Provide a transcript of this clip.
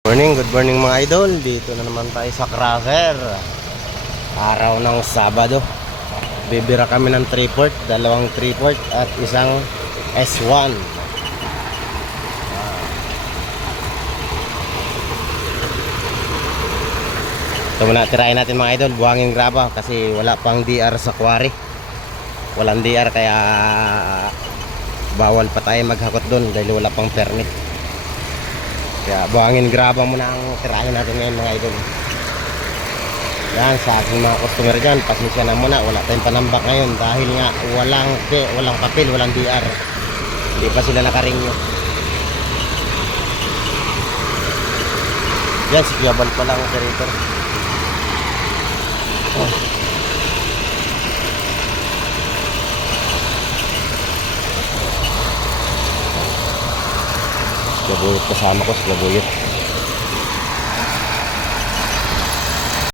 Good morning mga idol. Dito na naman tayo sa Cracker. Araw ng Sabado. Bibira kami ng 3-port, dalawang 3-port at isang S1. Ito muna tirahin natin mga idol, buhangin graba kasi wala pang DR sa quarry. Walang DR kaya bawal pa tayo maghakot doon dahil wala pang permit. Kaya buhangin graba muna ang tirahin natin ngayon mga idol. Yan sa aking mga customer dyan, pasensya na muna, wala tayong panambak ngayon dahil nga walang papel, walang DR. Hindi pa sila nakaringyo. Yan, si Kiyabal pa lang operator. Slabuyot kasama ko, slabuyot.